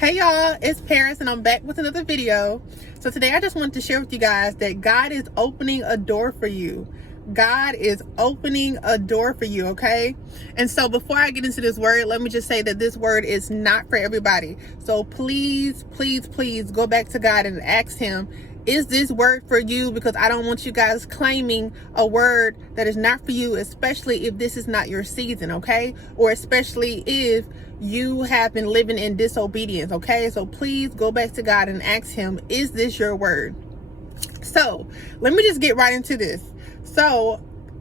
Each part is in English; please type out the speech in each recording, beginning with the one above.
Hey y'all, it's Paris and I'm back with another video. So today I just wanted to share with you guys that God is opening a door for you. God is opening a door for you, okay? And so before I get into this word, let me just say that this word is not for everybody. So please go back to God and ask him, is this word for you? Because I don't want you guys claiming a word that is not for you, especially if this is not your season, okay? Or especially if you have been living in disobedience, okay? So please go back to God and ask him, is this your word? So let me just get right into this. So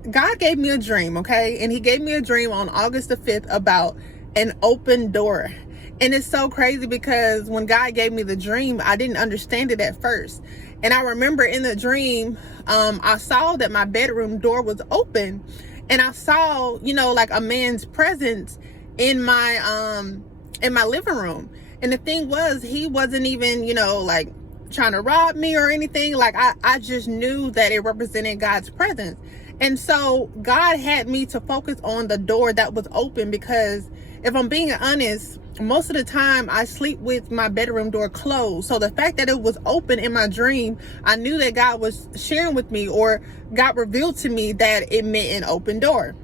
God gave me a dream, okay? And he gave me a dream on August the 5th about an open door. And it's so crazy because when God gave me the dream, I didn't understand it at first. And I remember in the dream, I saw that my bedroom door was open, and I saw, like a man's presence in my living room. And the thing was, he wasn't even, like trying to rob me or anything. Like I just knew that it represented God's presence. And so God had me to focus on the door that was open, because if I'm being honest, most of the time I sleep with my bedroom door closed. So the fact that it was open in my dream, I knew that God was sharing with me, or God revealed to me that it meant an open door.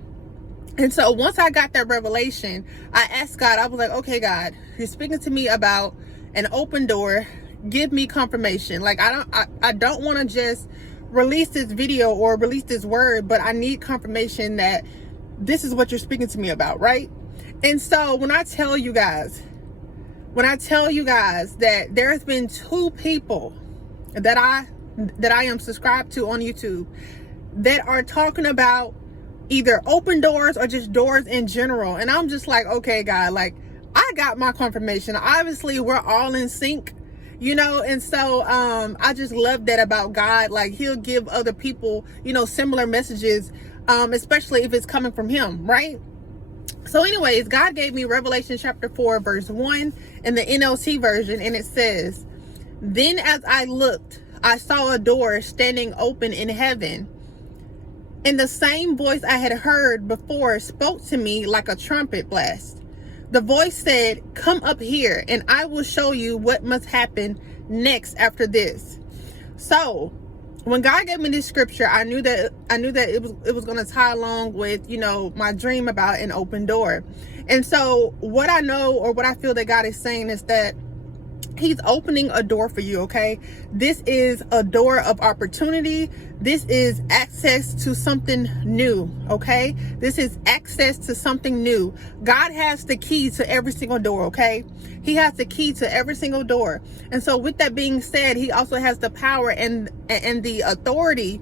And so once I got that revelation, I asked God, I was like, okay, God, you're speaking to me about an open door. Give me confirmation. Like, I don't want to just release this video or release this word, but I need confirmation that this is what you're speaking to me about, right? And so when I tell you guys that there has been two people that I am subscribed to on YouTube that are talking about either open doors or just doors in general, and I'm just like, okay, God, like, I got my confirmation. Obviously we're all in sync, and so I just love that about God. Like, he'll give other people, similar messages, especially if it's coming from him, right? So anyways, God gave me Revelation chapter 4 verse 1 in the NLT version, and it says, "Then as I looked, I saw a door standing open in heaven, and the same voice I had heard before spoke to me like a trumpet blast. The voice said, 'Come up here, and I will show you what must happen next after this.'" So when God gave me this scripture, I knew that it was going to tie along with, my dream about an open door. And so what I know, or what I feel that God is saying, is that he's opening a door for you, okay? This is a door of opportunity. This is access to something new, okay? This is access to something new. God has the key to every single door, okay? He has the key to every single door. And so with that being said, he also has the power and the authority,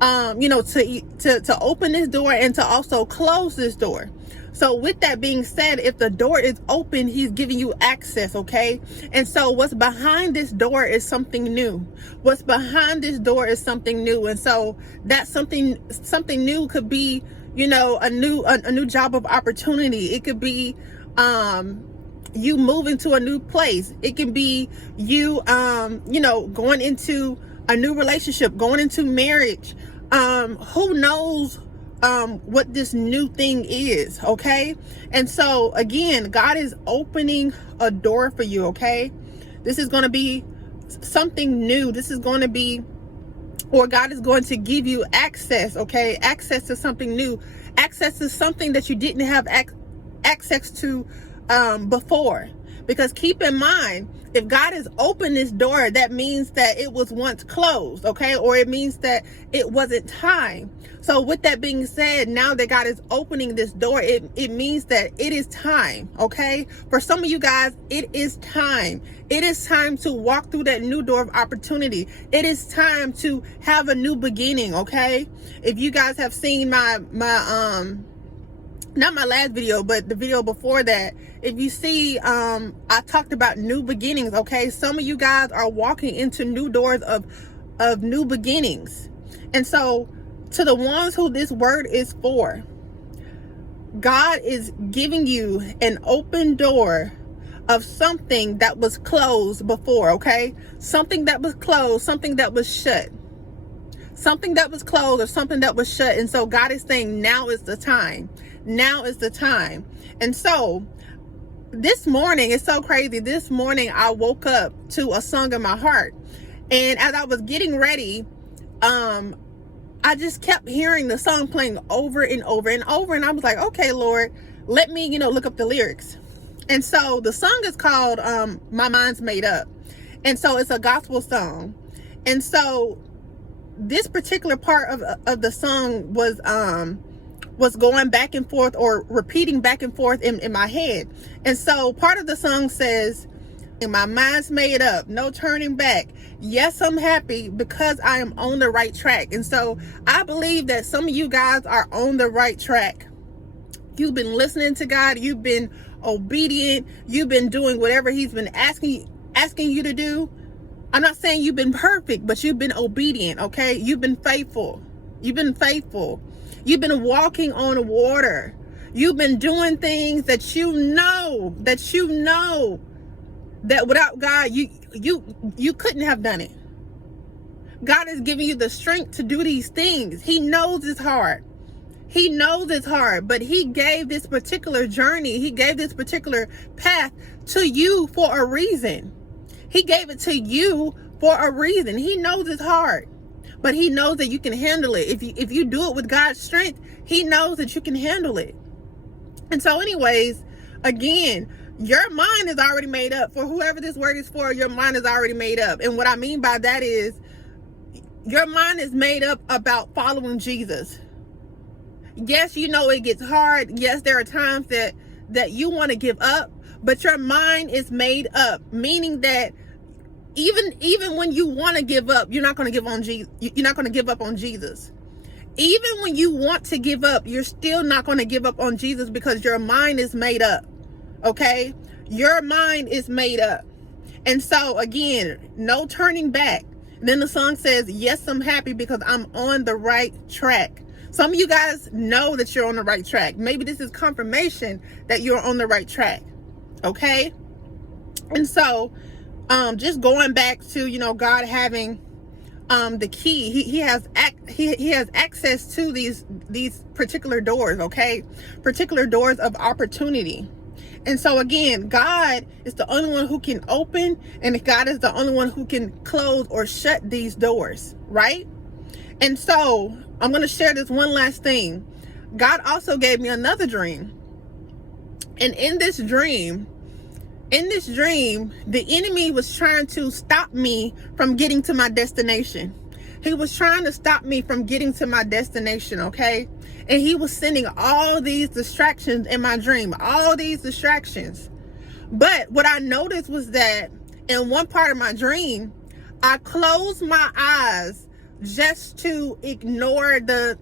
to open this door and to also close this door. So with that being said, if the door is open, he's giving you access, okay? And so what's behind this door is something new. What's behind this door is something new. And so that something new could be, a new job of opportunity. It could be you moving to a new place. It can be you going into a new relationship, going into marriage. Who knows what this new thing is, okay? And so again, God is opening a door for you, okay? This is going to be something new. This is going to be, or God is going to give you access, okay? Access to something new, access to something that you didn't have access to before. Because keep in mind, if God has opened this door, that means that it was once closed, okay? Or it means that it wasn't time. So with that being said, now that God is opening this door, it means that it is time, okay? For some of you guys, it is time. It is time to walk through that new door of opportunity. It is time to have a new beginning, okay? If you guys have seen my not my last video, but the video before that, if you see, I talked about new beginnings, okay? Some of you guys are walking into new doors of new beginnings. And so to the ones who this word is for, God is giving you an open door of something that was closed before, okay? Something that was closed, something that was shut. Something that was closed or something that was shut. And so God is saying, now is the time. Now is the time. And so this morning, it's so crazy. This morning I woke up to a song in my heart, and as I was getting ready, I just kept hearing the song playing over and over and over, and I was like, okay, Lord, let me look up the lyrics. And so the song is called My Mind's Made Up, and so it's a gospel song. And so this particular part of the song was going back and forth, or repeating back and forth in my head. And so part of the song says, and my mind's made up, no turning back. Yes, I'm happy because I am on the right track. And so I believe that some of you guys are on the right track. You've been listening to God. You've been obedient. You've been doing whatever he's been asking you to do. I'm not saying you've been perfect, but you've been obedient, okay? You've been faithful. You've been faithful. You've been walking on water. You've been doing things that you know that without God, you couldn't have done it. God is giving you the strength to do these things. He knows it's hard. He knows it's hard, but he gave this particular journey, he gave this particular path to you for a reason. He gave it to you for a reason. He knows it's hard, but he knows that you can handle it. If you do it with God's strength, he knows that you can handle it. And so anyways, again, your mind is already made up. For whoever this word is for, your mind is already made up. And what I mean by that is, your mind is made up about following Jesus. Yes, it gets hard. Yes, there are times that you want to give up, but your mind is made up, meaning that even when you want to give up, you're not going to give on Jesus. You're not going to give up on Jesus. Even when you want to give up, you're still not going to give up on Jesus, because your mind is made up. Okay? Your mind is made up. And so again, no turning back. And then the song says, yes, I'm happy because I'm on the right track. Some of you guys know that you're on the right track. Maybe this is confirmation that you're on the right track. Okay? And so just going back to God having the key. He has access to these particular doors, okay? Particular doors of opportunity. And so again, God is the only one who can open, and God is the only one who can close or shut these doors, right? And so I'm going to share this one last thing. God also gave me another dream. And in this dream, the enemy was trying to stop me from getting to my destination. He was trying to stop me from getting to my destination, okay? And he was sending all these distractions in my dream, all these distractions. But what I noticed was that in one part of my dream, I closed my eyes just to ignore the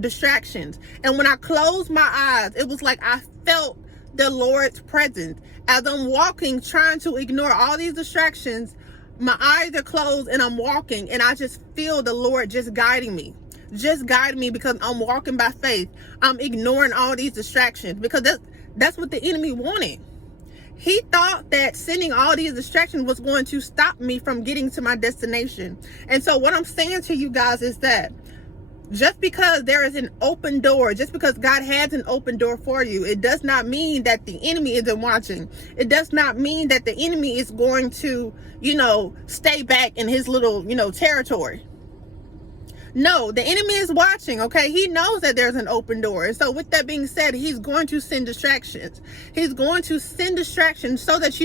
distractions. And when I closed my eyes, it was like I felt the Lord's presence. As I'm walking, trying to ignore all these distractions, my eyes are closed and I'm walking, and I just feel the Lord just guiding me. Just guide me, because I'm walking by faith. I'm ignoring all these distractions, because that's what the enemy wanted. He thought that sending all these distractions was going to stop me from getting to my destination. And so what I'm saying to you guys is that just because there is an open door, just because God has an open door for you, it does not mean that the enemy isn't watching. It does not mean that the enemy is going to, stay back in his little, territory. No, the enemy is watching, okay? He knows that there's an open door. And so with that being said, he's going to send distractions. He's going to send distractions so that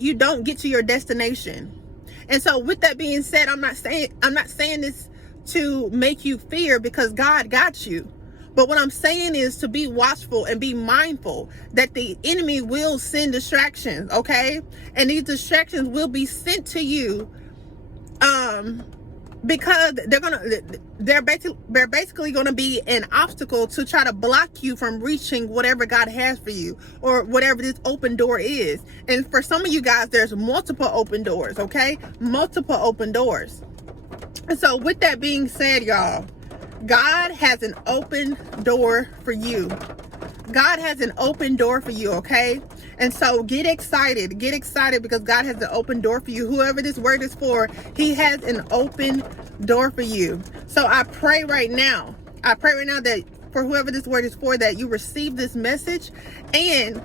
you don't get to your destination. And so with that being said, I'm not saying this to make you fear, because God got you. But what I'm saying is to be watchful and be mindful that the enemy will send distractions, okay? And these distractions will be sent to you because they're basically going to be an obstacle to try to block you from reaching whatever God has for you, or whatever this open door is. And for some of you guys, there's multiple open doors, okay? Multiple open doors. And so with that being said, y'all, God has an open door for you. God has an open door for you, okay? And so get excited because God has an open door for you. Whoever this word is for, he has an open door for you. So I pray right now that for whoever this word is for, that you receive this message. And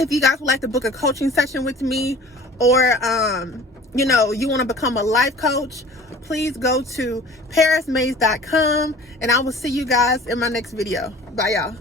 if you guys would like to book a coaching session with me, or you know, you want to become a life coach, please go to parismays.com, and I will see you guys in my next video. Bye, y'all.